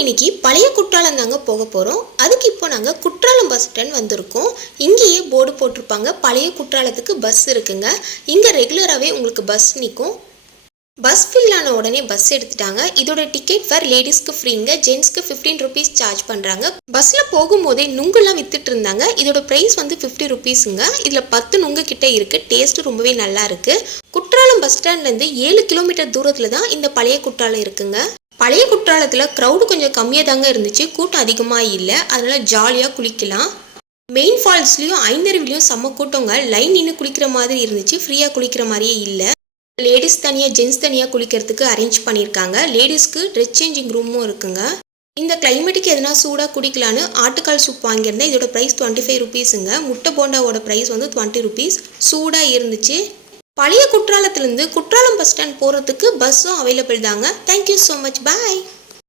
இன்னைக்கு பழைய குற்றாலம் தாங்க போக போகிறோம். அதுக்கு இப்போ நாங்கள் குற்றாலம் பஸ் ஸ்டாண்ட் வந்திருக்கோம். இங்கேயே போர்டு போட்டிருப்பாங்க, பழைய குற்றாலத்துக்கு பஸ் இருக்குங்க. இங்கே ரெகுலராகவே உங்களுக்கு பஸ் நிற்கும். பஸ் ஃபில் ஆன உடனே பஸ் எடுத்துட்டாங்க. இதோட டிக்கெட் ஃபார் லேடிஸ்க்கு ஃப்ரீங்க, ஜென்ஸ்க்கு 15 ருபீஸ் சார்ஜ் பண்ணுறாங்க. பஸ்ஸில் போகும்போதே நுங்குலாம் வித்துட்டு இருந்தாங்க. இதோட ப்ரைஸ் வந்து 50 ருபீஸுங்க. இதில் 10 நுங்கு கிட்ட இருக்குது. டேஸ்ட்டு ரொம்பவே நல்லா இருக்குது. குற்றாலம் பஸ் ஸ்டாண்ட்லேருந்து 7 கிலோமீட்டர் தூரத்தில் தான் இந்த பழைய குற்றாலம் இருக்குங்க. பழைய குற்றாலத்தில் க்ரௌடு கொஞ்சம் கம்மியாக தாங்க இருந்துச்சு, கூட்டம் அதிகமாக இல்லை. அதனால் ஜாலியாக குளிக்கலாம். மெயின் ஃபால்ஸ்லேயும் ஐந்தருவிலையும் செம்ம கூட்டங்க. லைன் நின்று குளிக்கிற மாதிரி இருந்துச்சு, ஃப்ரீயாக குளிக்கிற மாதிரியே இல்லை. லேடிஸ் தனியாக ஜென்ஸ் தனியாக குளிக்கிறதுக்கு அரேஞ்ச் பண்ணியிருக்காங்க. லேடிஸ்க்கு ட்ரெஸ் சேஞ்சிங் ரூமும் இருக்குங்க. இந்த கிளைமேட்டுக்கு எதனா சூடாக குடிக்கலான்னு ஆட்டுக்கால் சூப் வாங்கியிருந்தேன். இதோட ப்ரைஸ் 25 ருபீஸுங்க. முட்டை போண்டாவோட ப்ரைஸ் வந்து 20 ருபீஸ். சூடாக இருந்துச்சு. பழைய குற்றாலத்திலேருந்து குற்றாலம் பஸ் ஸ்டாண்ட் போகிறதுக்கு பஸ்ஸும் அவைலபிள் தாங்க. Thank you so much. பாய்.